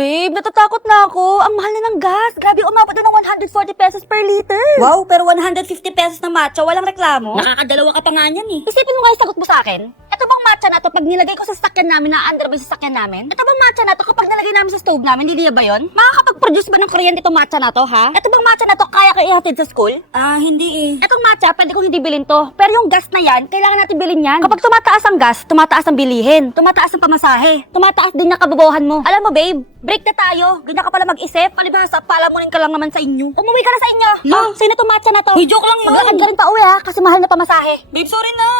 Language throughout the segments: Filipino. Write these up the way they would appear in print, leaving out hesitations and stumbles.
Babe, natatakot na ako. Ang mahal na ng gas. Grabe, umabot na ng 140 pesos per liter. Wow, pero 150 pesos na matcha, walang reklamo? Nakakadalawa ka pa nga niyan eh. Isipin mo nga yung sagot mo sa akin. Ito bang matcha na to pag nilagay ko sa sasakyan namin, na-under ba yung sasakyan namin? Ito bang matcha na to kapag nilagay namin sa stove namin, hindi ba yun? Makakapag-produce ba ng kuryente itong matcha na to, ha? Ito bang matcha na to kaya ka ihatid sa school? Hindi eh. Itong matcha, pwede kong hindi bilhin to. Pero yung gas na yan, kailangan natin bilhin yan. Kapag tumataas ang gas, tumataas ang bilihin. Tumataas ang pamasahe. Tumataas din ang kabubuhan mo. Alam mo, babe, break na tayo. Ganyan ka pala mag-isip. Palibhasa, palamunin ka lang naman sa inyo. Umuwi ka na sa inyo. Sino itong matcha na to? Hey, joke lang yun. Maglakad ka rin pa uwi ha, kasi mahal na pamasahe. Babe, sorry na.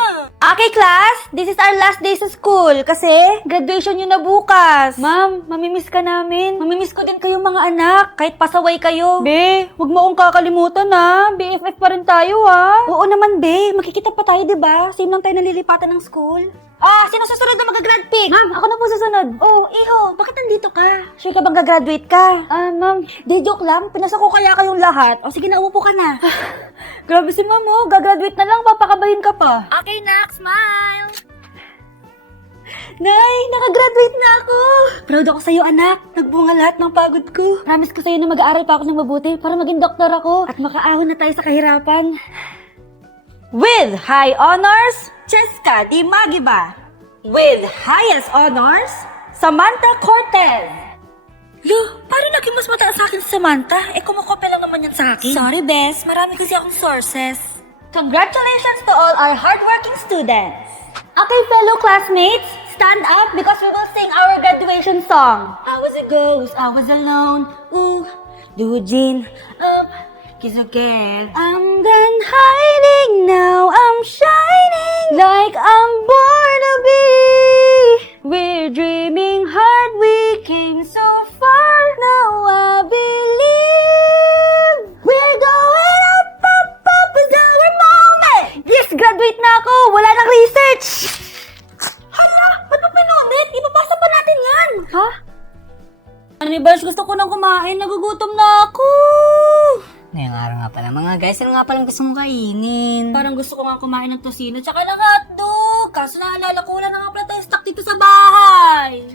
Okay, class, this is our last day sa school kasi graduation nyo na bukas. Ma'am, mamimiss ka namin. Mamimiss ko din kayong mga anak, kahit pasaway kayo. Be, huwag mo akong kakalimutan ha. BFF pa rin tayo ha. Oo naman, be. Makikita pa tayo, diba? Same lang tayo nalilipatan ng school. Sino susunod na mag-grad pick? Ma'am, ako na po susunod. Oh, iho, bakit nandito ka? Sure ka bang gagraduate ka? Ma'am, di joke lang. Pinasa ko kaya kayong lahat. O sige na, umupo ka na. Grabe si ma'am, oh. Gagraduate na lang, papakabahin ka pa. Okay, Nak, smile. Nay, nakagraduate na ako! Proud ako sa'yo, anak. Nagbunga lahat ng pagod ko. Promise ko sa'yo na mag-aaral pa ako ng mabuti para maging doktor ako at makaahon na tayo sa kahirapan. With high honors, Cheska Di Magiba. With highest honors, Samantha Cortez. Lo, paano naging mas mataas sa akin si Samantha? Kumukopya lang naman yan sa akin. Sorry, Bes. Marami kasi akong sources. Congratulations to all our hardworking students. Okay, fellow classmates, stand up because we will sing our graduation song. I was a ghost, I was alone. Ooh, do Jean up, kiss a girl. I'm done hiding now, I'm shining like I'm born to be. We're dreaming hard, we came so far. Now I believe we're going up, up, up is our moment. Yes, graduate na ako. Wala nang research. Hala, ba't mo pinundit? Ipapasa pa natin yan. Ha? Anniversary, gusto ko nang kumain. Nagugutom na ako. Ngayong araw nga pala, mga guys, ano nga palang gusto mong kainin? Parang gusto ko nga kumain ng tosino tsaka ng hotdog. Kaso naalala ko, wala na nga pala tayo stock dito sa bahay.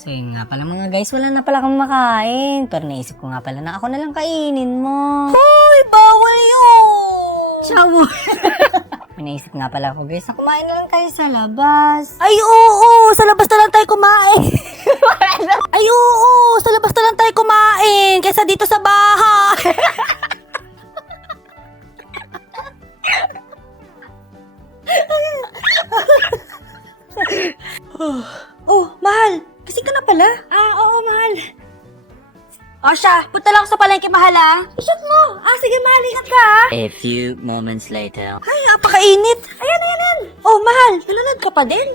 So yun nga pala mga guys, wala na pala kang makain. Pero naisip ko nga pala na ako na lang kainin mo. Hoy, bawal yun. Shawo! May naisip nga pala ako guys, na kumain na lang tayo sa labas. Ay, oo, sa labas na lang tayo kumain. Ay, oo, sa labas na lang tayo kumain kaysa dito sa bahay. Oh, mahal. Kasi ka na pala. Oo, mahal. Siya, punta lang ako sa palengke, mahal ah. Isot mo. Sige, mahal, ingat ka ah. A few moments later. Ay, napakainit. Ayan. Oh, mahal, nalalad ka pa din.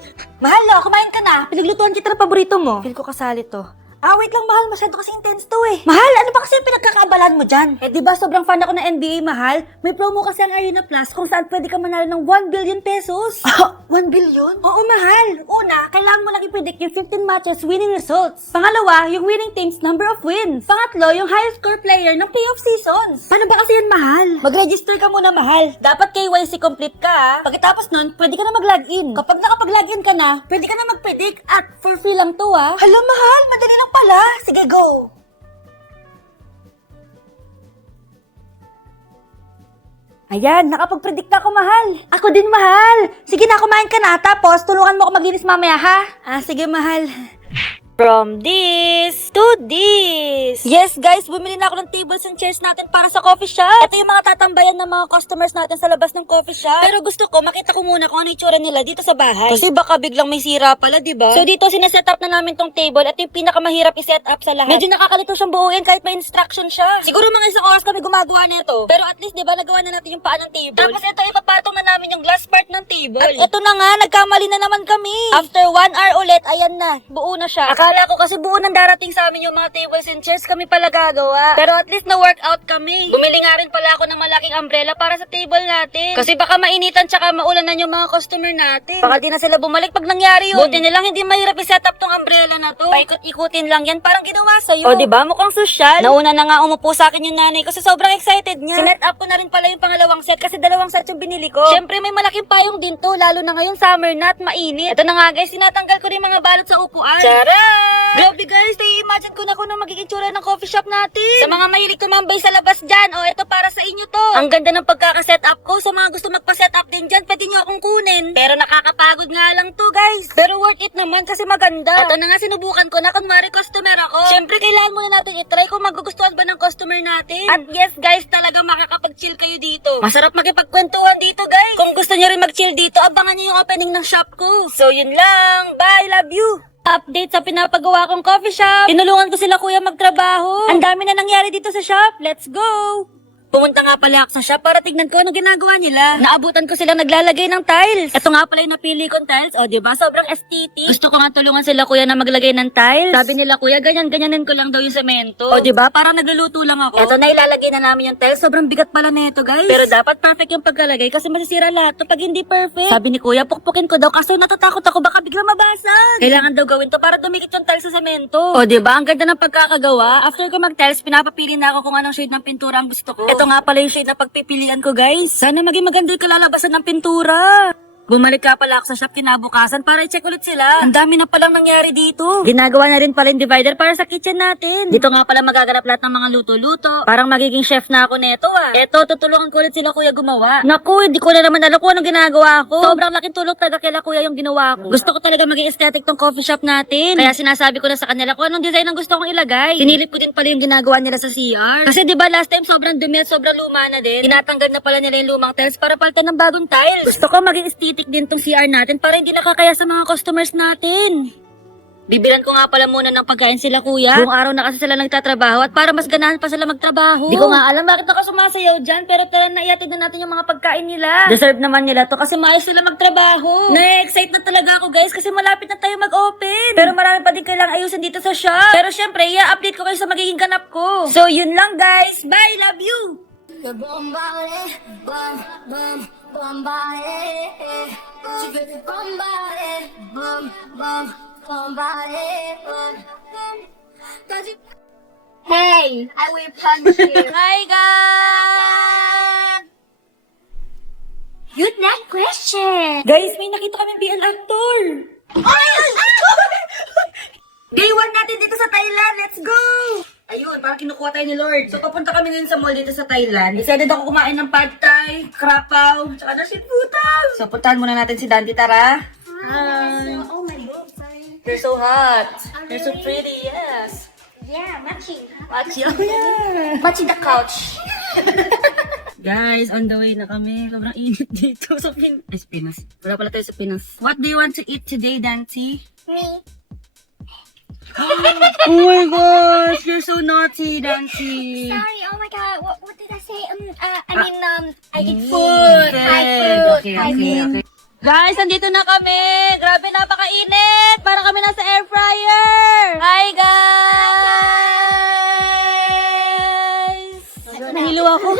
Mahal, kumain ka na. Pinaglutuan kita ng paborito mo. Feel ko kasali to. Wait lang, mahal. Masyado kasi intense to eh. Mahal, ano ba kasi yung pinagkakaabalan mo dyan? Diba sobrang fan ako ng NBA, mahal? May promo kasi ang Arena Plus kung saan pwede ka manalo ng 1 billion pesos. 1 billion? Oo, mahal. Una, kailangan mo lang i-predict yung 15 matches winning results. Pangalawa, yung winning team's number of wins. Pangatlo, yung highest score player ng playoff seasons. Paano ba kasi yun, mahal? Mag-register ka muna, mahal. Dapat KYC complete ka, ha? Pagkatapos nun, pwede ka na mag-login. Kapag nakapag-login ka na, pwede ka na mag-predict at for free lang to, ha? Alam, mahal, madali lang pala. Sige, go! Ayan, nakapag-predict na ako, mahal. Ako din, mahal. Sige na, kumain ka na. Tapos, tulungan mo ako maglinis mamaya, ha? Sige, mahal. From this to this. Yes, guys, bumili na ako ng tables and chairs natin para sa coffee shop. Ito yung mga tatambayan ng mga customers natin sa labas ng coffee shop. Pero gusto ko, makita ko muna kung ano itsura nila dito sa bahay. Kasi baka biglang may sira pala, diba? So dito, sineset up na namin tong table. Ito yung pinakamahirap i-set up sa lahat. Medyo nakakalito siyang buuin kahit may instruction siya. Siguro mga isang oras kami gumagawa nito. Pero at least, diba, nagawa na natin yung paa ng table. Tapos ito, ipapatong na namin yung glass part ng table. At ito na nga, nagkamali na naman kami. After 1 hour ulit, ayan na, buo na siya. Akala ko kasi buo nang darating sa amin yung mga tables and chairs kami pala gagawa. Pero at least na-workout kami. Bumili nga rin pala ako ng malaking umbrella para sa table natin. Kasi baka mainitan tsaka maulanan yung mga customer natin. Baka di na sila bumalik pag nangyari yun. Buti nilang hindi mahirap i-set up tong umbrella na to. Paikot-ikutin lang yan, parang ginawa sa'yo. O diba, mukhang sosyal. Nauna na nga umupo sa akin yung nanay ko, so sobrang excited niya. Sinet up ko na rin pala yung pangalawang set kasi dalawang set yung binili ko. Syempre may malaking payong din to, lalo na ngayon summer na at mainit. Ito na nga guys, sinatanggal ko rin mga balot sa upuan. Charan! guys, i-imagine ko na kung ano magiging tsura ng coffee shop natin. Sa mga mahilig tumambay sa labas dyan, ito para sa inyo to. Ang ganda ng pagkakaset up ko. Sa mga gusto magpa-set up din dyan, pwede nyo akong kunin. Pero nakakapagod nga lang to, guys. Pero worth it naman kasi maganda. Ito na nga, sinubukan ko na kunwari customer ako. Syempre, kailangan muna natin itry kung magugustuhan ba ng customer natin. At yes, guys, talaga makakapag-chill kayo dito. Masarap makipagkwentuhan dito, guys. Kung gusto nyo rin mag-chill dito, abangan nyo yung opening ng shop ko. So, yun lang. Bye, love you. Update sa pinapagawa kong coffee shop. Tinulungan ko sila kuya magtrabaho. Ang dami na nangyari dito sa shop. Let's go! Pumunta nga pala ako sa shop para tignan ko ano ginagawa nila. Naabutan ko sila naglalagay ng tiles. Ito nga pala yung napili kong tiles. O, diba? Sobrang aesthetic. Gusto ko nga tulungan sila kuya na maglagay ng tiles. Sabi nila kuya, ganyan-ganyanin ko lang daw yung semento. O, diba? Parang nagluluto lang ako. Ito na, ilalagay na namin yung tiles. Sobrang bigat pala nito, guys. Pero dapat perfect yung pagkalagay kasi masisira lahat to pag hindi perfect. Sabi ni kuya, pukpukin ko daw kasi natatakot ako baka bigla mabasag. Kailangan daw gawin to para dumikit yung tiles sa semento. O, diba? Ang ganda ng pagkakagawa. After ko mag-tiles, pinapapili na ako kung anong shade ng pintura ang gusto ko. Ito nga pala yung shade na pagpipilian ko, guys. Sana maging maganda yung kalalabasan ng pintura. Bumalik ka pala ako sa shop kinabukasan para i-check ulit sila. Ang dami na palang nangyari dito. Ginagawa na rin pala yung divider para sa kitchen natin. Dito nga pala magaganap lahat ng mga luto-luto. Parang magiging chef na ako neto Eto, tutulungan ko ulit sila kuya gumawa. Naku, hindi ko na naman alam kung anong ginagawa ko. Sobrang laking tulong talaga kila kuya yung ginawa ko. Gusto ko talaga maging aesthetic tong coffee shop natin. Kaya sinasabi ko na sa kanila kung anong design ang gusto kong ilagay. Pinilip ko din pala yung ginagawa nila sa CR. Kasi diba last time sobrang dumi at sobrang luma na din. Tinatanggal na pala nila yung lumang tiles para palitan ng bagong tiles. Gusto ko maging aesthetic din tong CR natin para hindi nakakaya sa mga customers natin. Bibilan ko nga pala muna ng pagkain sila kuya. Buong araw na kasi sila nagtatrabaho at para mas ganahan pa sila magtrabaho. Di ko nga alam bakit ako sumasayaw dyan pero tara na iatid na natin yung mga pagkain nila. Deserve naman nila to kasi maayos sila magtrabaho. Na-excite na talaga ako guys kasi malapit na tayo mag-open. Pero marami pa din kailangang ayusin dito sa shop. Pero syempre, i-update ko kayo sa magiging ganap ko. So yun lang guys. Bye! Love you! The bombardé, bum, bum, bombardé. Tu veux te bombarder, bum, bum, bombardé, bum, bum. Quand tu... Hey, I will punch you. Hi guys! Good night question. Guys, may nakita kami BL actor. Day 1 natin dito sa Thailand. Let's go! Ayun, parang kinukuha tayo ni Lord. So, papunta kami ngayon sa mall dito sa Thailand. Decided ako kumain ng pad thai, krapaw, tsaka na shitbutang. So, puntahan muna natin si Dandy, tara. Hi! Oh my God, sorry. You're so hot. You're so pretty, yes. Yeah, matching. Watch you. Yeah. Matching the couch. Guys, on the way na kami. Sobrang init dito sa Pinas. Wala pala tayo sa Pinas. What do you want to eat today, Dancy? Me. Oh my gosh, you're so naughty, Dancy. Sorry, oh my God, what did I say? I eat Food. Thai food. Okay, Thai okay, food. okay. Guys, nandito na kami. Grabe, napakainit. Parang kami nasa air fryer. Hi, guys. Nahilo ako.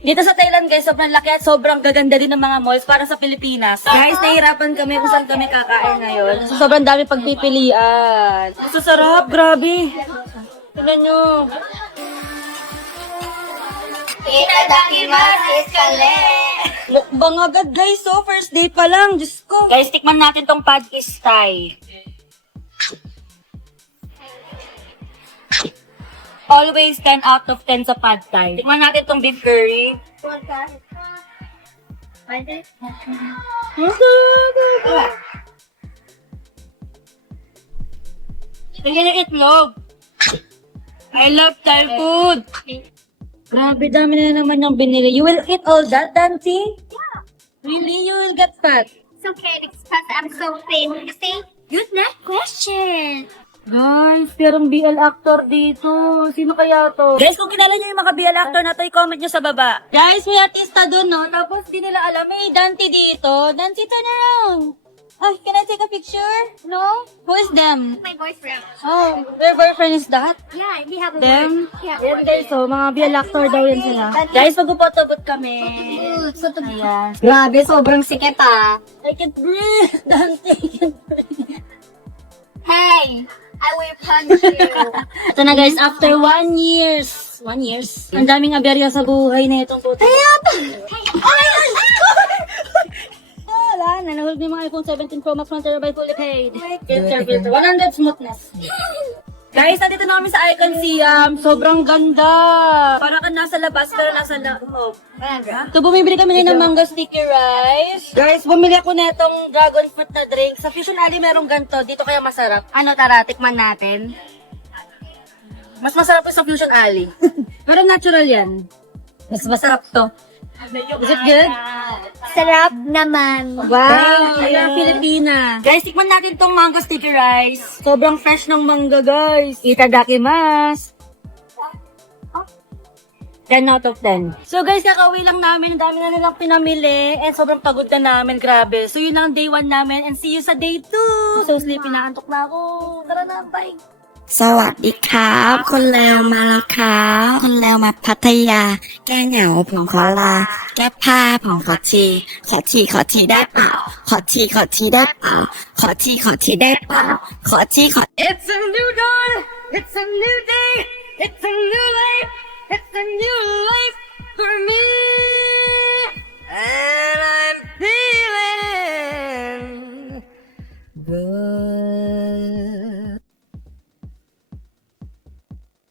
Dito sa Thailand, guys, sobrang laki at sobrang gaganda din ng mga malls para sa Pilipinas. Guys, nahihirapan kami kung saan kami kakain ngayon. So, sobrang dami pagpipilian. Ang sarap, grabe. Tignan nyo. Mukbang agad, guys. So, first day pa lang. Diyos ko. Guys, tikman natin tong pad is Thai. Always 10 out of 10 sa pad Thai. Tikman natin tong beef curry. Tingnan yung itlog. I love Thai food. Grabe, dami na naman yung binili. You will eat all that, Dancy? Yeah. Really? You will get fat. It's okay because I'm so thin. You see? Good night question. Guys, merong BL actor dito. Sino kaya to? Guys, kung kilala nyo yung mga BL actor na to, i-comment nyo sa baba. Guys, may artista dun, no? Tapos di nila alam, may Dante dito. Dante, turn around. Ay, can I take a picture? No? Who is them? My boyfriend. Oh, their boyfriend is that? Yeah, we have a Them? boyfriend. Yeah. Yan guys, so mga BL actor daw yan sila. Guys, mag-photobot kami. Ayan. Grabe, sobrang sikip ah. I can't breathe. Dante, I can't breathe. Hey, I will punch you. Ito na guys, after 1 years. 1 years? Ang daming aberya sa buhay na itong puto. Wala na, nahulog na yung mga iPhone 17 Pro Max 1TB fully paid. Filter, filter. 100 smoothness. Guys, nandito na kami sa Icon Siam. Sobrang ganda. Para ka nasa labas, pero nasa loob. So, bumibili kami ngayon ng mango sticky rice. Guys, bumili ako na itong dragon fruit na drink. Sa Fusion Alley merong ganito. Dito kaya masarap. Ano, tara, tikman natin. Mas masarap yung sa Fusion Alley. Pero natural yan. Mas masarap to. Is it good? Sarap naman. Wow! Ayan, Pilipina. Guys, tikman natin tong mango sticky rice. Sobrang fresh ng mangga, guys. Itadakimasu. 10 out of 10. So guys, kakauwi lang namin. Ang dami na nilang pinamili. And sobrang pagod na namin. Grabe. So yun lang day 1 namin. And see you sa day 2. So sleepy na. Antok na ako. Tara na. Bye. สวัสดีครับคุณเลวมาแล้วครับคุณเลวมาพัทยาแก้เหงาผมขอลาแก้ผ้าผมขอทีได้เปล่าขอทีได้เปล่าขอทีได้เปล่าขอที It's a new dawn. It's a new day. It's a new life. It's a new life for me. And I'm feeling good.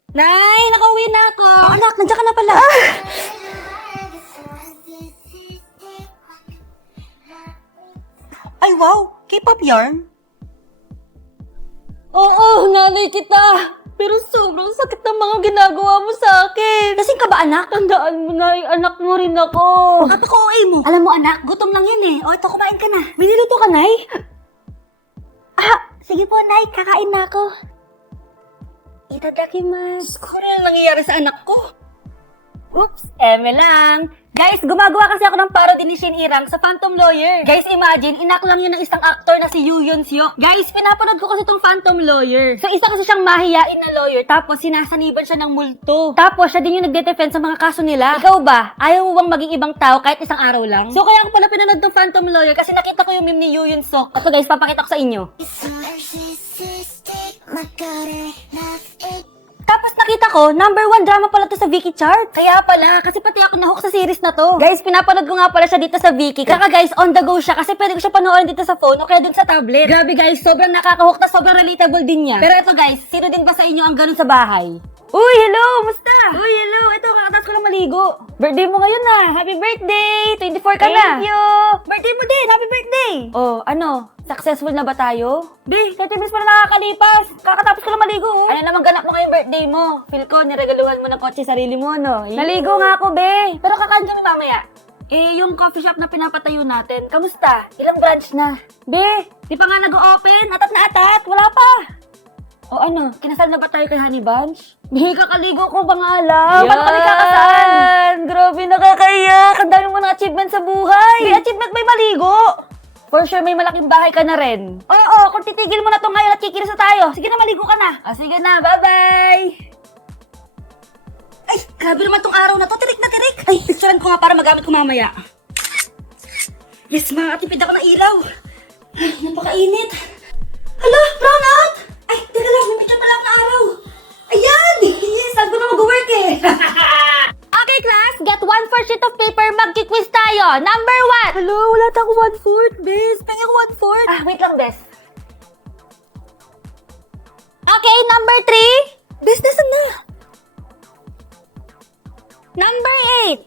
Nay, nakauwi na ako. Anak, nandiyan ka na pala. Ay, wow. K-pop yarn? Oo, nanay kita. Pero sobrang sakit ng mga ginagawa mo sa akin. Kasing ka ba, anak? Tandaan mo na, anak mo rin ako. Napaka-OA mo. Alam mo, anak, gutom lang yun eh. O, ito, kumain ka na. May niluto ka, Nay? Sige po, Nay. Kakain na ako. Itadakimasu. Ano na nangyayari sa anak ko? Oops, eme lang. Guys, gumagawa kasi ako ng parody ni Shin Irang sa Phantom Lawyer. Guys, imagine, inak lang yun ng isang actor na si Yoo Yeon Seok. Guys, pinapanood ko kasi tong Phantom Lawyer. So, isa kasi siyang mahiyain na lawyer, tapos sinasaniban siya ng multo. Tapos, siya din yung nagde-defend sa mga kaso nila. Ikaw ba? Ayaw mo bang maging ibang tao kahit isang araw lang? So, kaya ako pala pinanood tong Phantom Lawyer kasi nakita ko yung meme ni Yoo Yeon Seok. Ito guys, papakita ko sa inyo. Tapos nakita ko, number 1 drama pala to sa Viki chart. Kaya pala, kasi pati ako nahook sa series na to. Guys, pinapanood ko nga pala siya dito sa Viki. Kaka guys, on the go siya kasi pwede ko siya panoorin dito sa phone o kaya dun sa tablet. Grabe guys, sobrang nakakahook na sobrang relatable din niya. Pero ito guys, sino din ba sa inyo ang ganun sa bahay? Uy, hello! Musta? Uy, hello! Ito, kakatas ko lang maligo. Birthday mo ngayon na. Happy birthday! 24 ka na. Thank you! Birthday mo din! Happy birthday! Oh, ano? Successful na ba tayo? Be, 30 minutes pa na nakakalipas. Kakatapos ko lang maligo. Ano naman ganap mo ngayong birthday mo? Feel ko, niregaluhan mo ng kotse sarili mo, no? Naligo nga ako, be. Pero kakain kami mamaya. Yung coffee shop na pinapatayo natin, kamusta? Ilang branch na? Be, di pa nga nag-open. Atat na atat. Wala pa. O ano, kinasal na ba tayo kay Honey Bunch? Be, kakaligo ko ba nga alam? Paano kami kakasal? Grabe, nakakaiyak. Ang dami mo ng achievement sa buhay. Be, achievement may maligo. For sure, may malaking bahay ka na rin. Oo, kung titigil mo na to ngayon at kikilis na tayo. Sige na, maligo ka na. Sige na, bye-bye. Ay, grabe naman tong araw na to. Tirik na tirik. Ay, picturean ko nga para magamit ko mamaya. Yes, makakatipid ako ng ilaw. Ay, napakainit. Hala, brown out. Ay, teka lang, may picture pala ako ng araw. Ayan! Yes, saan ko na mag-work eh. Okay, class, get 1/4 sheet of paper, magki-quiz tayo. Number 1. Hello, wala tayong 1/4, Bes. Pengi ko 1/4. Wait lang, Bes. Okay, number 3. Bes, nasan na? Number 8.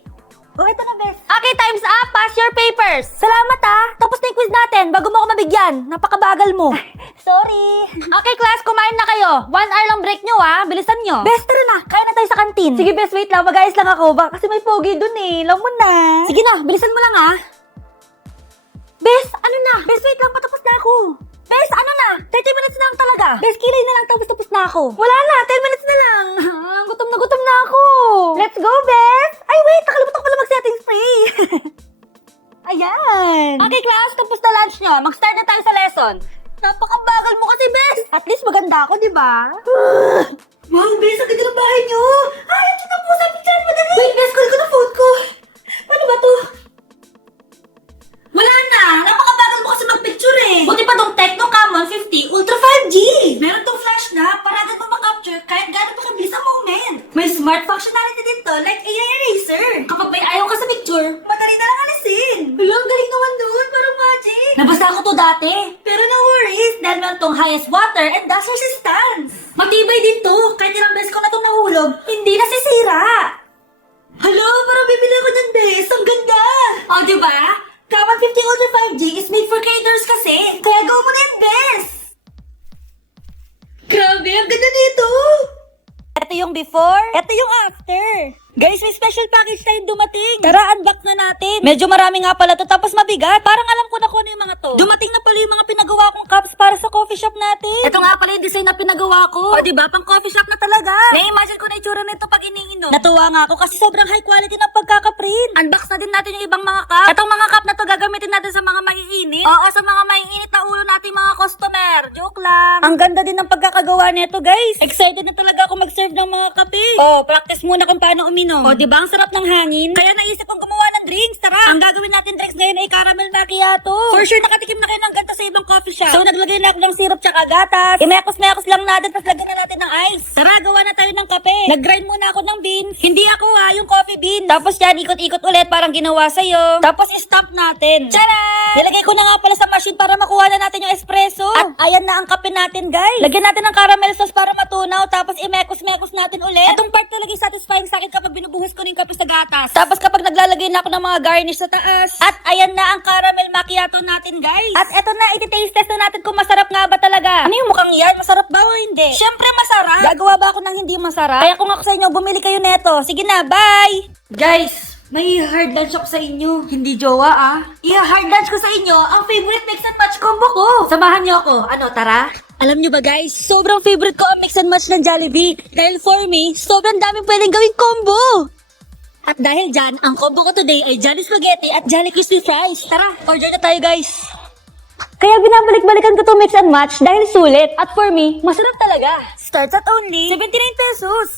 Oh, ito na, Bes. Okay, time's up. Pass your papers. Salamat, Tapos na yung quiz natin bago mo ako mabigyan. Napakabagal mo. Sorry. Okay, class, kumain na kayo. 1 hour lang break nyo, Bilisan nyo. Bes, tara na. Kain na tayo sa kantin. Sige, Bes, wait lang. Mag-ayos lang ako. Baka kasi may pogi dun eh. Alam mo na. Sige na, bilisan mo lang, Bes, ano na? Bes, wait lang. Patapos na ako. Bes, ano na? 30 minutes na lang talaga. Bes, kilay na lang. Tapos na ako. Wala na. 10 minutes na lang. Gutom na ako. Let's go, Bes. Ay, wait. Nakalimutan ko pala mag-setting spray. Ayan. Okay, class. Tapos na lunch nyo. Mag-start na tayo sa lesson. Napakabagal mo kasi, Bes. At least maganda ako, di ba? Wow, Bes. Ang ganda ng bahay nyo. Ay, ang ganda po. Sabi dyan. Madali. Wait, Bes. Call ko na phone ko. Paano ba to? Wala na. Napakabagal mo kasi mag-picture eh. Buti pa tong Tecno Camon 50 Ultra 5G. Meron tong flash na para agad mo mag-capture kahit gano'n pa kabilis ang moment. May smart functionality dito like AI eraser. Kapag may ayaw ka sa picture, madali na lang alisin. Hala, ang galing naman dun. Parang magic. Nabasa ko to dati. Pero no worries dahil meron tong highest water and dust resistance. Matibay din sira. Hello, parang bibili ako ng bes. Ang ganda. O, diba? Kaman 50 Ultra 5G is made for creators kasi. Kaya go mo na yung bes. Grabe, ang ganda nito. Ito yung before, ito yung after. Guys, may special package tayong dumating. Tara, unbox na natin. Medyo marami nga pala to, tapos mabigat. Parang alam ko na kung ano yung mga to. Dumating na pala yung mga pinagawa kong cups para sa coffee shop natin. Ito nga pala yung design na pinagawa ko. O, diba? Pang coffee shop na talaga. Na-imagine ko na itsura nito pag iniinom. Natuwa nga ako kasi sobrang high quality ng pagkakaprint. Unbox na din natin yung ibang mga cup. Itong mga cup na to gagamitin natin sa mga maiinit. Oo, sa mga maiinit na ulo natin mga customer. Joke lang. Ang ganda din ng pagkakagawa nito, guys. Excited na talaga ako mag-serve ng mga kape. Oh, practice muna kung paano uminom. O, diba? Ang sarap ng hangin. Kaya naisip kong gumawa ng drinks. Tara! Ang gagawin natin drinks ngayon ay caramel macchiato. For sure, nakatikim na kayo ng ganito sa ibang coffee shop. So, naglagay na ako ng syrup tsaka gatas. Imekos-mekos lang natin, tapos lagyan na natin ng ice. Tara, gawa na tayo ng kape. Nag-grind muna ako ng beans. Hindi ako ha, yung coffee bean. Tapos yan, ikot-ikot ulit, parang ginawa sa'yo. Tapos, stamp natin. Tcharan! Nilagay ko na nga pala sa machine para makuha na natin yung espresso. At ayan na ang kape natin, guys. Lagyan natin ng caramel sauce para matunaw. Tapos, imekos-mekos natin ulit. Itong part talaga satisfying sa akin kapag binubuhos ko ng kape sa gatas. Tapos kapag naglalagay na ako ng mga garnish sa taas. At ayan na ang caramel macchiato natin, guys. At eto na, iti-taste test na natin kung masarap nga ba talaga. Ano yung mukhang yan? Masarap ba o hindi? Syempre masarap. Gagawa ba ako ng hindi masarap? Kaya kung ako sa inyo, bumili kayo neto. Sige na, bye! Guys, may hard lunch ako sa inyo. Hindi jowa ah. I-hard lunch ko sa inyo ang favorite mix and match combo ko. Samahan niyo ako. Ano, tara? Alam nyo ba guys, sobrang favorite ko ang mix and match ng Jollibee. Dahil for me, sobrang daming pwedeng gawing combo. At dahil dyan, ang combo ko today ay Jolly Spaghetti at Jolly Crispy Fries. Tara, order na tayo guys. Kaya binabalik-balikan ko to mix and match dahil sulit. At for me, masarap talaga. Starts at only 79 pesos.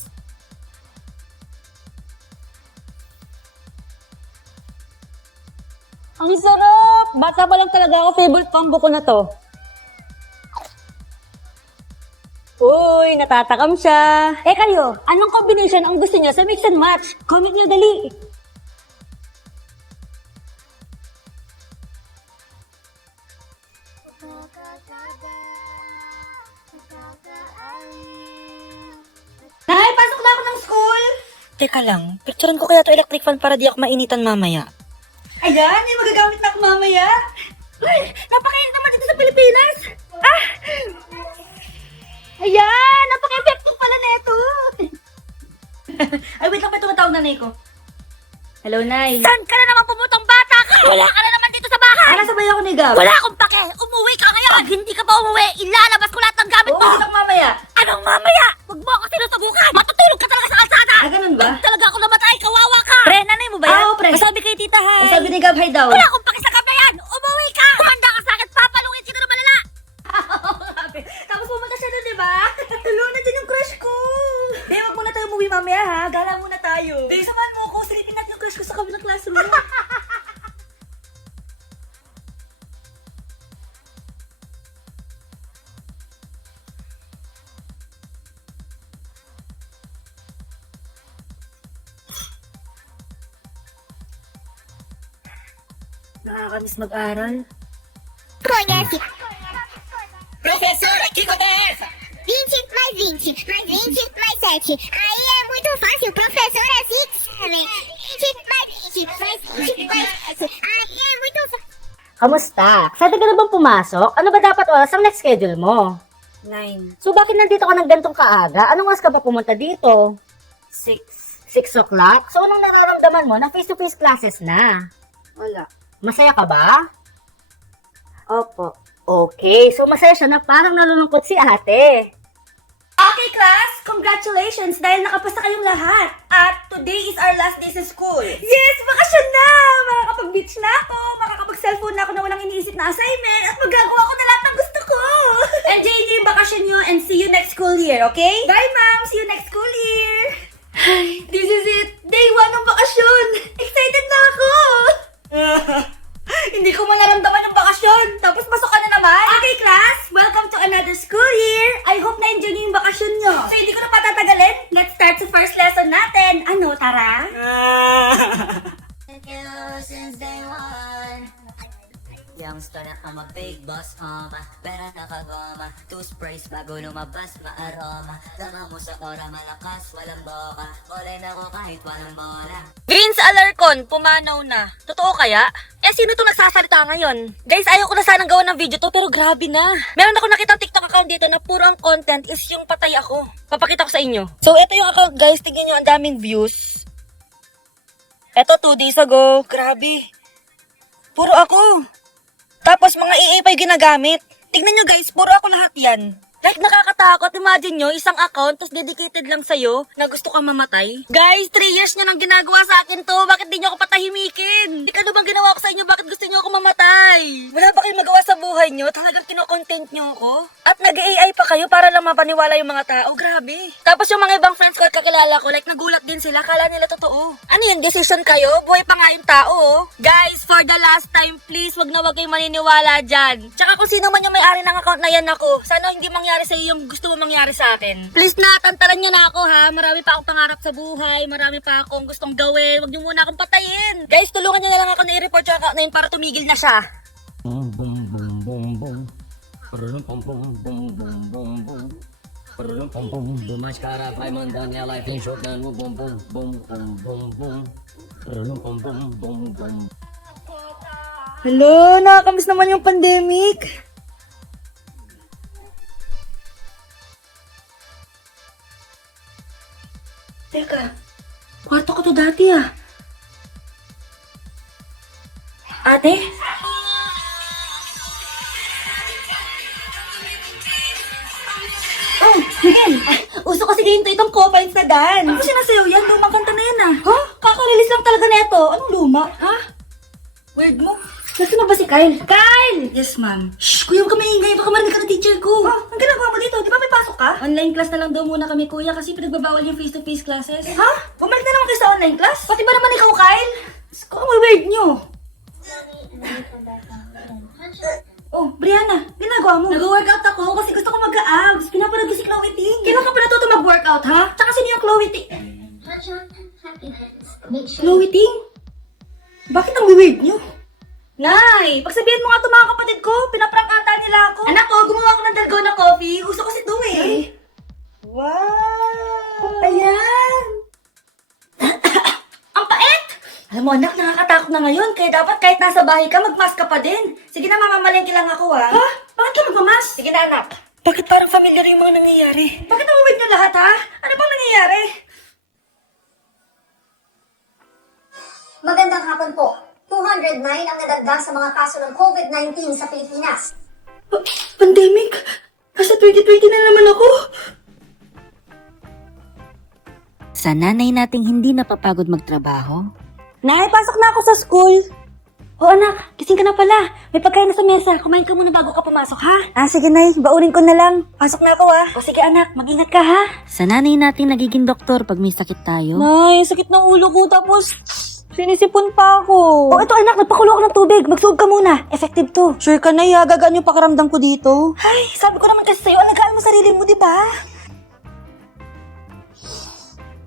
Ang sarap! Bata pa lang talaga ako, favorite combo ko na to. Uy, natatakam siya. Eh kayo, anong combination ang gusto niyo sa mix and match? Comment niyo dali. Nay, pasok na ako ng school. Teka lang, picturean ko kaya to electric fan para di ako mainitan mamaya. Ayan, may magagamit na ako mamaya. Uy, napakainit naman dito sa Pilipinas. Ah! Ayan! Napaka-effective pala neto! Ay, wait lang, may tumatawag na nanay ko. Hello, Nay. Saan ka na naman pumutong bata ka? Wala ka na naman dito sa bahay! Ano sabay ako ni Gab? Wala akong pake! Umuwi ka ngayon! Pag hindi ka pa umuwi, ilalabas ko lahat ng gamit mo! Oo, mamaya! Anong mamaya? Huwag mo ako sinusubukan! Matutulog ka talaga sa kalsada! Ah, ganun ba? Pag talaga ako namatay, kawawa ka! Pre, nanay mo ba yan? Oo, pre. Masabi kay tita, hi! Masabi ni Gab, hi daw. Wala akong pake sa Gab na yan! Umuwi ka! Kumanda ka sa akin, papalungin kita na malala! Tapos pumunta siya doon, di ba? Hello, nandiyan yung crush ko! Di, wag muna tayo umuwi mamaya, ha? Gala muna tayo. Di, samahan mo ako. Silipin natin yung crush ko sa kabilang classroom. Nakakamiss mag-aral. Professora, que conversa! 20 mais 20, mais 20 mais 7. Aí é muito fácil, professora Six. 20 mais 20, mais 20 mais 7. Aí é muito fácil. Kamusta? Excited ka na bang pumasok? Ano ba dapat oras ang next schedule mo? 9, So bakit nandito ka ng gantong kaaga? Anong oras ka ba pumunta dito? 6. 6 o'clock? So anong nararamdaman mo na face-to-face classes na? Wala. Masaya ka ba? Opo. Okay, so masaya siya na parang nalulungkot si ate. Okay, class! Congratulations dahil nakapasa kayong lahat. At today is our last day sa school. Yes! Bakasyon na! Makakapag-beach na ako, makakapag-cellphone na ako na walang iniisip na assignment, at magagawa ko na lahat ng gusto ko! Enjoy niyo yung bakasyon niyo and see you next school year, okay? Bye, ma'am! See you next school year! Ay, this is it! Day 1 ng bakasyon! Excited na ako! Hindi ko man naramdaman yung bakasyon. Tapos pasok ka na naman. Okay, class. Welcome to another school year. I hope na-enjoy niyo yung bakasyon niyo. So, hindi ko na patatagalin. Let's start sa first lesson natin. Ano, tara? Youngster na I'm a big boss, pera nakagoma, toothbrush bago lumabas, maaroma. Tama mo sa ora, malakas, walang boka. Kulay na ko kahit walang bola. Vince Alarcon, pumanaw na. Totoo kaya? Eh, sino itong nagsasalita ngayon? Guys, ayaw ko na sanang gawa ng video to, pero grabe na. Meron ako nakita TikTok account dito na puro ang content is yung patay ako. Papakita ko sa inyo. So, ito yung account, guys. Tignan nyo, ang daming views. Ito, 2 days ago. Grabe. Puro ako. Tapos, mga EA pa yung ginagamit. Tignan nyo, guys. Puro ako lahat yan. Like, nakakatakot. Imagine nyo, isang account, tapos dedicated lang sa'yo na gusto kang mamatay. Guys, 3 years nyo nang ginagawa sa akin to. Bakit di nyo ako patahimikin? Ano bang ginawa ko sa inyo? Bakit gusto nyo ako mamatay? Wala ba kayong magawa sa buhay nyo? Talagang kino-content nyo ako? At nag-AI pa kayo para lang mapaniwala yung mga tao. Grabe. Tapos yung mga ibang friends ko at kakilala ko, like, nagulat din sila. Kala nila totoo. Ano yun? Decision kayo? Buhay pa nga yung tao, oh. Guys, for the last time, please, wag na wag kayong maniniwala dyan. Tsaka kung sino man yung may-ari ng account na yan ako, sana hindi mangyari sa iyo yung gusto mo mangyari sa akin. Please na, tantalan niyo na ako ha. Marami pa akong pangarap sa buhay. Marami pa akong gustong gawin. Huwag niyo muna akong patayin. Guys, tulungan niyo na lang ako na i-report yung account na yun para tumigil na siya. Boom, boom, boom, boom, boom. Boom, boom, boom, boom, boom, boom, boom. Boom, boom, boom. Bumaskara, Paimon, Daniel, life in shotgun. Boom, boom, boom, boom, boom, boom, boom. Boom, boom, boom, boom, boom. Hello, nakakamiss naman yung pandemic. Teka, kwarto ko to dati ah. Ate? Oh, Miguel! Uso kasi ngayon to itong Copa sa Dan. Ano sinasayaw yan? Lumang kanta na yan ah. Ha? Kaka-release lang talaga neto. Anong luma? Ha? Weird mo. Nasaan na ba si Kyle? Kyle! Yes, ma'am. Shh! Kuya, huwag ka maingay. Baka marinig ka ng teacher ko. Oh, ang ginagawa mo dito? Di ba may pasok ka? Online class na lang daw muna kami, kuya, kasi pinagbabawal yung face-to-face classes. Ha? Bumalik na naman kayo sa online class? Pati ba naman ikaw, Kyle? Kung ang weird nyo. Oh, Brianna, ginagawa mo? Nag-workout ako kasi gusto ko mag-a-abs. Pinapanood ko si Chloe Ting. Kailan ka pa natuto mag-workout, ha? Tsaka sino yung Chloe Ting? Chloe Ting? Bakit ang weird nyo? Nay, pagsabihan mo nga ito mga kapatid ko, pinaprank ata nila ako. Anak ko, gumawa ko ng dalgona coffee. Uso kasi ito eh. Wow! Ayan! Ang pait! Alam mo anak, nakakatakot na ngayon. Kaya dapat kahit nasa bahay ka, mag-mask ka pa din. Sige na, mamamalengke lang ako ha. Ha? Bakit ka magmamask? Sige na anak. Bakit parang familiar yung mga nangyayari? Bakit ang weird nyo lahat ha? Ano bang nangyayari? Magandang hapon po. 209 ang nadagdag sa mga kaso ng COVID-19 sa Pilipinas. Pandemic? Nasa 2020 na naman ako. Sa nanay nating hindi napapagod magtrabaho, Nay, pasok na ako sa school. Oh anak, gising ka na pala. May pagkain na sa mesa. Kumain ka muna bago ka pumasok ha? Ah, sige Nay, baunin ko na lang. Pasok na ako ha. O sige anak, mag-ingat ka ha. sa nanay nating nagiging doktor pag may sakit tayo, Nay, sakit ng ulo ko tapos sinisipon pa ako. Oh, ito anak, nagpakulo ako ng tubig. Magsuog ka muna. Effective to. Sure ka na, gagaan yung pakaramdam ko dito. Ay, sabi ko naman kasi sa'yo, alagaan mo sarili mo, di ba?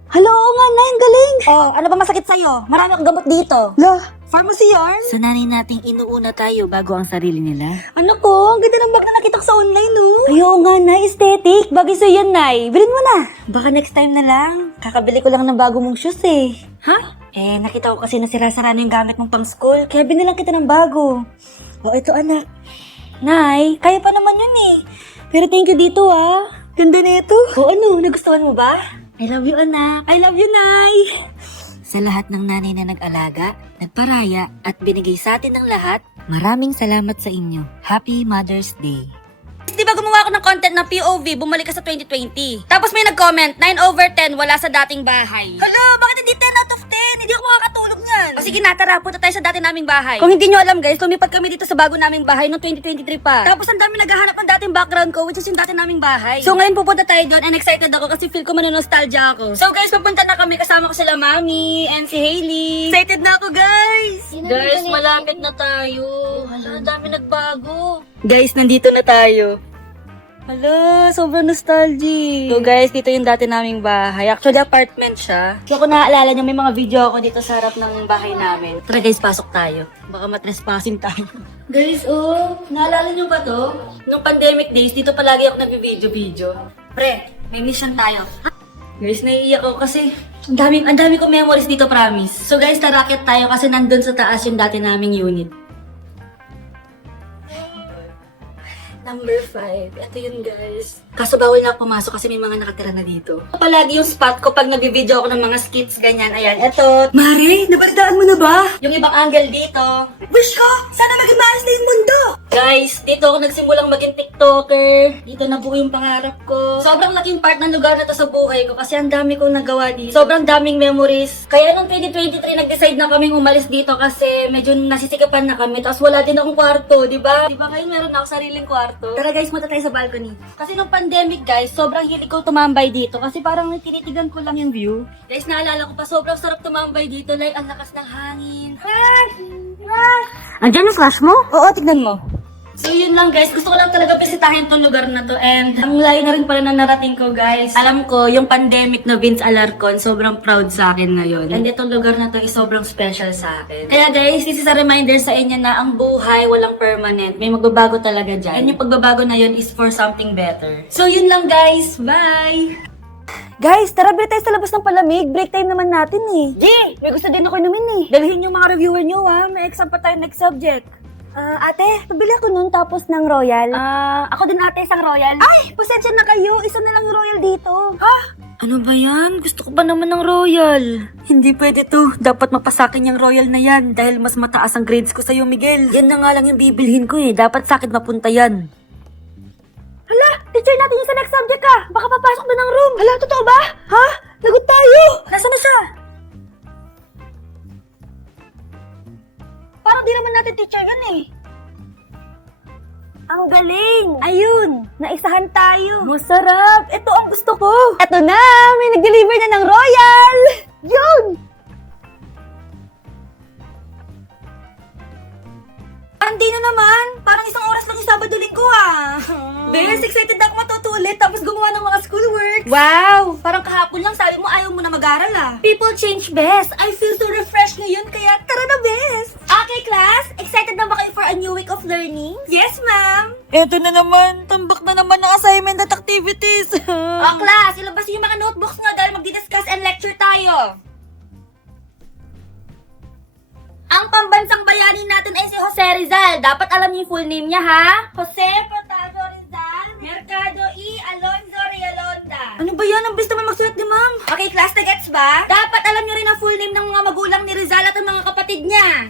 Hello, nga na, ang galing. Oh, ano ba masakit sa'yo? Marami akong gamot dito. La, pharmacy yarn? sa nanay nating inuuna tayo bago ang sarili nila. Ano ko? Ang ganda ng bag na nakita ko sa online, no? Ayaw nga, Nay. Aesthetic. Bagay sa'yo yan, Nay. Bilhin mo na. Baka next time na lang. Kakabili ko lang ng bago mong shoes, eh. Ha? Eh, nakita ko kasi na sira-sara na yung gamit mong pang school. Kaya binilang kita ng bago. Oh, ito, anak. Nay, kaya pa naman yun, eh. Pero thank you dito, ah. Ganda na ito. O ano, nagustuhan mo ba? I love you, anak. I love you, Nay. Sa lahat ng nanay na nag-alaga, nagparaya at binigay sa atin ng lahat, maraming salamat sa inyo. Happy Mother's Day! Di ba gumawa ako ng content ng POV, bumalik ka sa 2020. Tapos may nag-comment, 9/10, wala sa dating bahay. Hala, bakit hindi 10 out of 10? Hindi ako makakatulog niyan. O sige na, tara, punta tayo sa dati naming bahay. Kung hindi nyo alam guys, lumipat kami dito sa bago naming bahay noong 2023 pa. Tapos ang dami naghahanap ng dating background ko, which is yung dati naming bahay. So ngayon pupunta tayo doon and excited ako kasi feel ko manonostalgia ako. So guys, papunta na kami, kasama ko sila Mami and si Hailey. Excited na ako guys! Guys, malapit na tayo. Hala, dami nagbago. Guys, nandito na tayo. Hala, sobrang nostalgic. So guys, dito yung dati naming bahay. Actually, apartment siya. So kung naaalala nyo, may mga video ako dito sa harap ng bahay namin. Tara guys, pasok tayo. Baka matrespassing tayo. Guys, naalala nyo ba to? Nung pandemic days, dito palagi ako nag-video-video. Pre, may mission tayo. Guys, naiiyak ako kasi ang dami kong memories dito, promise. So guys, tarakit tayo kasi nandun sa taas yung dati naming unit. Number 5. Ito yun, guys. Kaso bawal na ako pumasok kasi may mga nakatira na dito. Palagi yung spot ko pag nag-video ako ng mga skits, ganyan. Ayan, eto. Mare, nabalitaan mo na ba? Yung ibang angle dito. Wish ko! Sana maging maayos na yung mundo! Guys, dito ako nagsimulang maging TikToker. Dito na buo yung pangarap ko. Sobrang laking part ng lugar na to sa buhay ko kasi ang dami kong nagawa dito. Sobrang daming memories. Kaya nung 2023, nag-decide na kaming umalis dito kasi medyo nasisikapan na kami. Tapos wala din akong kwarto, di ba? Di ba ngayon meron na ako sariling kwarto? Tara guys, punta tayo sa balcony. Kasi nung pandemic guys, sobrang hilig ko tumambay dito kasi parang tinitigan ko lang yung view. Guys, naalala ko pa, sobrang sarap tumambay dito. Like, ang lakas ng hangin. Andiyan yung crush mo? Oo, tignan mo. So yun lang guys, gusto ko lang talaga bisitahin tong lugar na to and ang layo na rin pala na narating ko guys. Alam ko, yung pandemic na Vince Alarcon, sobrang proud sa akin ngayon. And itong lugar na to is sobrang special sa akin. Kaya guys, this is a reminder sa inyo na ang buhay walang permanent. May magbabago talaga dyan. And yung pagbabago na yun is for something better. So yun lang guys, bye! Guys, tara break tayo sa labas ng palamig. Break time naman natin eh. G, may gusto din ako inumin eh. Dalhin yung mga reviewer nyo ha. May exam pa tayo next subject. Ate, pabili ako nun tapos ng Royal. Ako din ate, isang Royal. Ay, pasensya na kayo. Isa na lang Royal dito. Ano ba yan? Gusto ko ba naman ng Royal? Hindi pwede to. Dapat mapasakin yung Royal na yan dahil mas mataas ang grades ko sa'yo, Miguel. Yan na nga lang yung bibilhin ko eh. Dapat sa akin mapunta yan. Hala, teacher natin yung sa next subject ka. Baka papasok na ng room. Hala, totoo ba? Ha? Lagot tayo. Nasaan na siya? Parang di naman natin teacher yan eh. Ang galing! Ayun! Naisahan tayo! Masarap! Ito ang gusto ko! Ito na! May nag-deliver na ng Royal! Yun! Hindi na naman! Parang isang oras lang yung Sabado-Linggo ah! Bes, excited ako matutulit tapos gumawa ng mga schoolwork! Wow! Parang kahapon lang sabi mo ayaw mo na mag-aral ah! People change, Bes! I feel so refreshed ngayon kaya tara na, Bes! Okay, class! Excited na ba kayo for a new week of learning? Yes, ma'am! Eto na naman! Tambak na naman ng assignment at activities! Class! Ilabas yung mga notebooks nga dahil magdi-discuss and lecture tayo! Ang pambansang bayani natin ay si Jose Rizal. Dapat alam niyo yung full name niya, ha? Jose Protado Rizal Mercado E. Alonzo Realonda. Ano ba yan? Ang bilis naman magsulat ni ma'am. Okay, class, na-gets ba? Dapat alam niyo rin ang full name ng mga magulang ni Rizal at ang mga kapatid niya.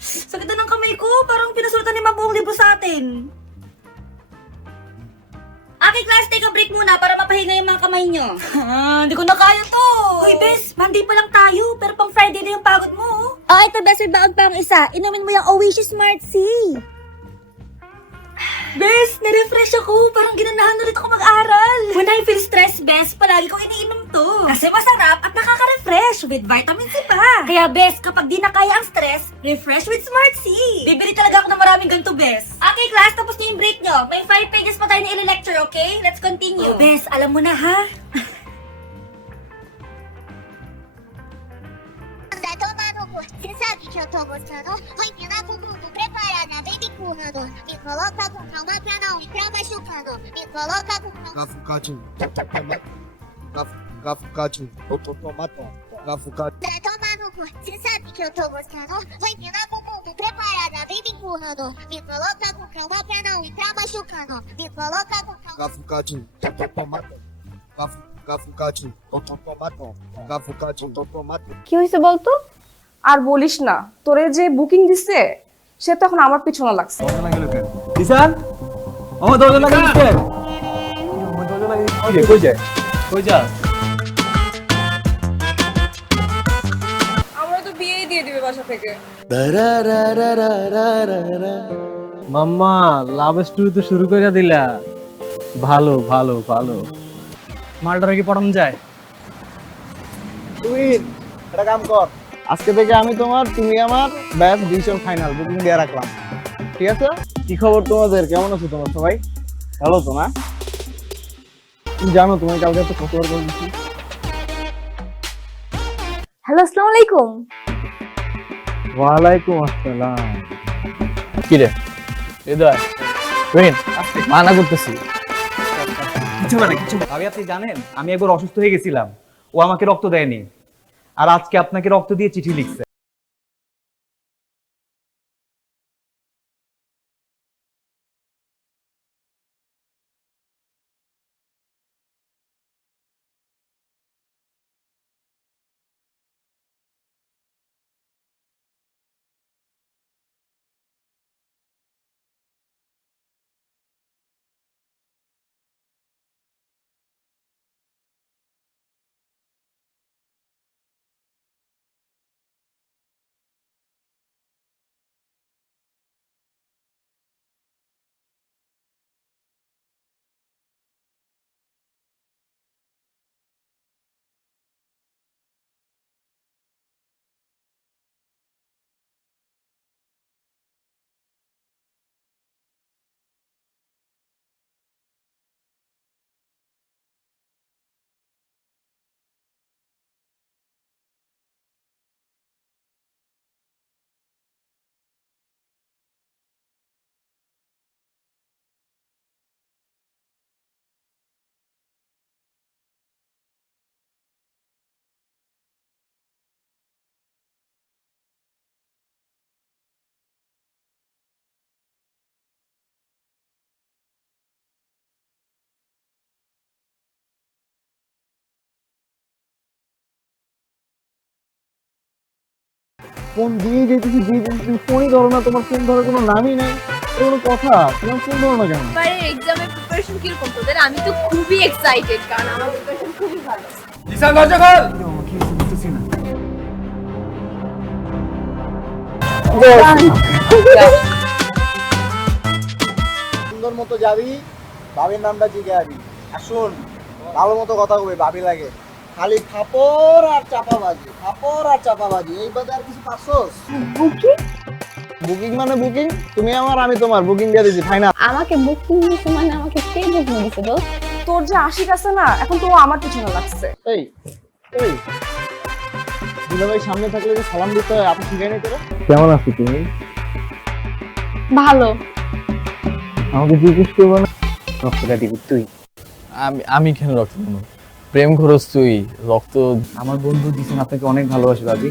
Sakit na ng kamay ko. Parang pinasulatan ni ma'am buong libro sa atin. Okay, class, take a break muna para mapahinga yung mga kamay nyo. Hindi ko na kaya to. Uy, Bes, Monday pa lang tayo, pero pang Friday na yung pagod mo. Ito, Bes, may baon pa ang isa. Inumin mo yung Oasis Smart C. Bes, na-refresh ako. Parang ginanahan ulit ako mag-aral. When I feel stressed, Bes, palagi kong iniinom to. Kasi masarap at nakaka-refresh with vitamin C pa. Kaya, Bes, kapag di na kaya ang stress, refresh with Smart C. Bibili talaga ako ng maraming ganito, Bes. Okay, class, tapos na yung break nyo. May 5 pages pa tayo na i-lecture, okay? Let's continue. Bes, alam mo na, ha? Você sabe que eu tô gostando? Vou empinar com tudo preparada, bem me empurrando. Me coloca com calma pra não entrar machucando. Me coloca com calma. Gafucate. Gafucate. Tomatom. Gafucate. Pra tomar no cu, você sabe que eu tô gostando? Vou empinar com tudo preparada, bem me empurrando. Me coloca com calma pra não entrar machucando. Me coloca com calma. Gafucate. Tomatom. Gafucate. Tomatom. Gafucate. Tomatom. কি হয়েছে বলতো? আর বলিস না, তোরে যে বুকিং দিছে সে তো এখন আমার পিছনে লাগছে। কিষান আমার দরজা লাগিয়ে দিচ্ছে কই যায় কই যা আমরা তো বিয়েই দিয়ে দিবে বাসা থেকে। মাম্মা লাভ স্টোরি তো শুরু করে দিলা ভালো ভালো ভালো মালটা কি পড়ানো যায় তুই একটা কাম কর, আজকে থেকে আমি তোমার, তুমি আমার, ব্যাস ডিসিশন ফাইনাল বুকিং দিয়ে রাখলাম। ঠিক আছে? কি খবর তোমাদের? কেমন আছো তোমরা সবাই? ভালো তো না? তুমি জানো তোমার কালকে তো কতবার করে দিচ্ছি। হ্যালো, আসসালামু আলাইকুম। ওয়ালাইকুম আসসালাম। কি রে হৃদয় রহিন মানা করতেছি। কিছু না কিছু। ভাবি আপনি জানেন আমি একবার অসুস্থ হয়ে গেছিলাম, ও আমাকে রক্ত দেয়নি, আর আজকে আপনাকে রক্ত দিয়ে চিঠি লিখছে। ফোন দিয়ে যেতেছি তুমি ফোনই ধরো না, তোমার ফোন ধরার কোনো নামই নাই, কোনো কথা, তোমার ফোন ধরো না কেন? এবারে এক্সামের প্রিপারেশন কিরকম তোদের? আমি তো খুবই এক্সাইটেড, কারণ আমার প্রিপারেশন খুবই ভালো। দিশা দরজা খোল। সুন্দর মতো যাবি, ভাবির নামটা জিজ্ঞাসি। আর শোন, ভালো মতো কথা কবি, ভাবি লাগে খালি ফাপড় আর চাপাবাজি, ফাপড় আর চাপাবাজি, এই বাদে আর কিছু পারছোস? বুকিং মানে বুকিং, তুমি আমার আমি তোমার, বুকিং দিয়ে দিছি ফাইনাল। আমাকে বুকিং দিছে মানে আমাকে কে বুকিং দিছে দোস্ত? তোর যে আশিক আছে না, এখন তো ও আমার পিছনে লাগছে। এই এই দুলাভাই সামনে থাকলে যে সালাম দিতে হয়, আপনি শিখাই নাই তোরা? কেমন আছো তুমি? ভালো। আমাকে জিজ্ঞেস করবো না? রক্তটা দিবি তুই। আমি কেন রক্ত দেবো? প্রেম খরচ তুই, রক্ত। আমার বন্ধু দিছেন আপনাকে অনেক ভালোবাসে ভাবি,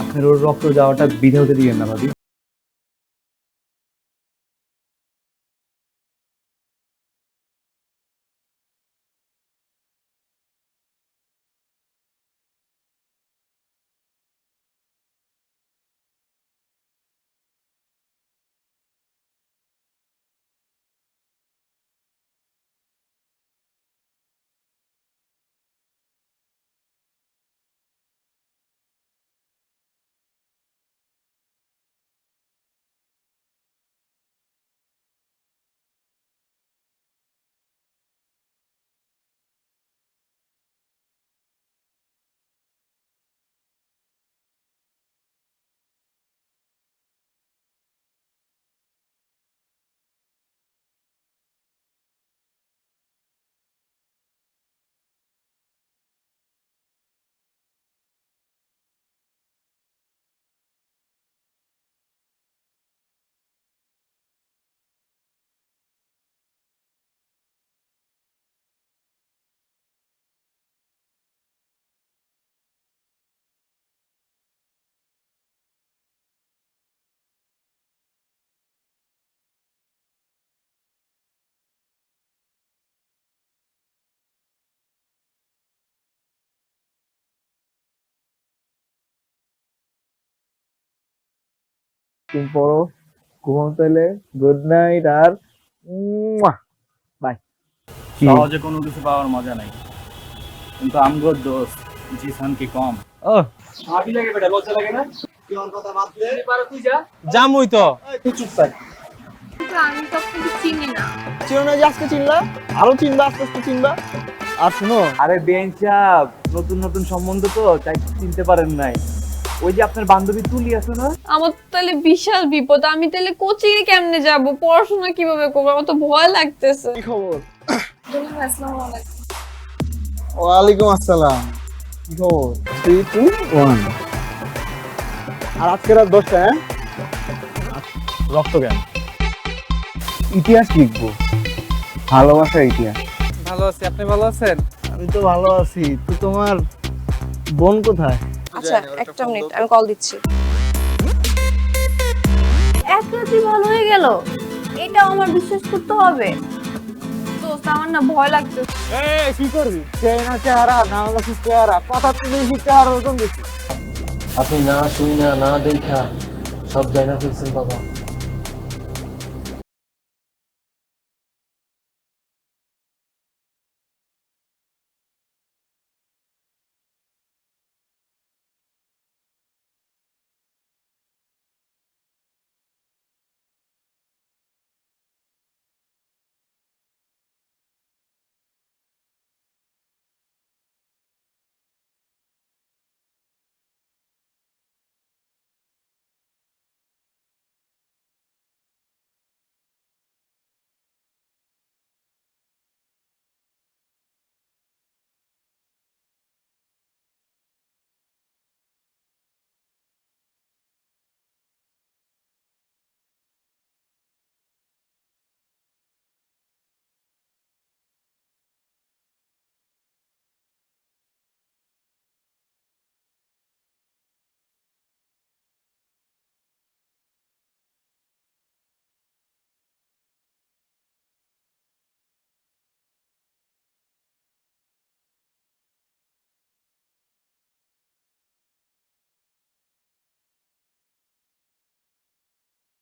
আপনার ওর রক্ত যাওয়াটা বিধে হতে দিবেন না ভাবি। তুমি পড়ো, ঘুমাও তাহলে, গুড নাইট, আর বাই। সহজে কোনো কিছু পাওয়ার মজা নাই, কিন্তু আমগো দোস্ত জিসান কি কম। ও ভাবি লাগে বেটা, লজ্জা লাগে না? কি ওর কথা বাদ দে, তুই যা। জামুই তো। তুই চুপ থাক। আমি তো আপনাকে চিনি না। চিনো না যে আজকে চিনলা, আরো চিনবা, আস্তে আস্তে চিনবা। আর শুনো, আরে বেঞ্চাপ, নতুন নতুন সম্বন্ধ তো তাই চিনতে পারেন নাই। ওই যে আপনার বান্ধবী তুলি আছে না, আমার তাহলে বিশাল বিপদ। আমি তাহলে কোচিং এ কেমনে যাব? পড়াশোনা কিভাবে করব? আমার তো ভয় লাগতেছে। কি খবর? আসসালামু আলাইকুম। ওয়ালাইকুম আসসালাম। কি খবর? 3, 2, 1। আর আজকে রাত 10টা, হ্যাঁ? রক্ত কেন? ইতিহাস লিখবো, ভালোবাসার ইতিহাস। ভালো আছি, আপনি ভালো আছেন? আমি তো ভালো আছি, তো তোমার বোন কোথায়? আচ্ছা একটা মিনিট, আমি কল দিচ্ছি। এক রাতে ভালো হয়ে গেল, এটা আমার বিশ্বাস করতে হবে। দোস্ত আমার না ভয় লাগছে। কি করবি? চেহারা চেহারা না হলে কি চেহারা, কথা তো বেশি চেহারা ওরকম বেশি। আপনি না শুই না না দেখা সব জানা ফেলছেন বাবা।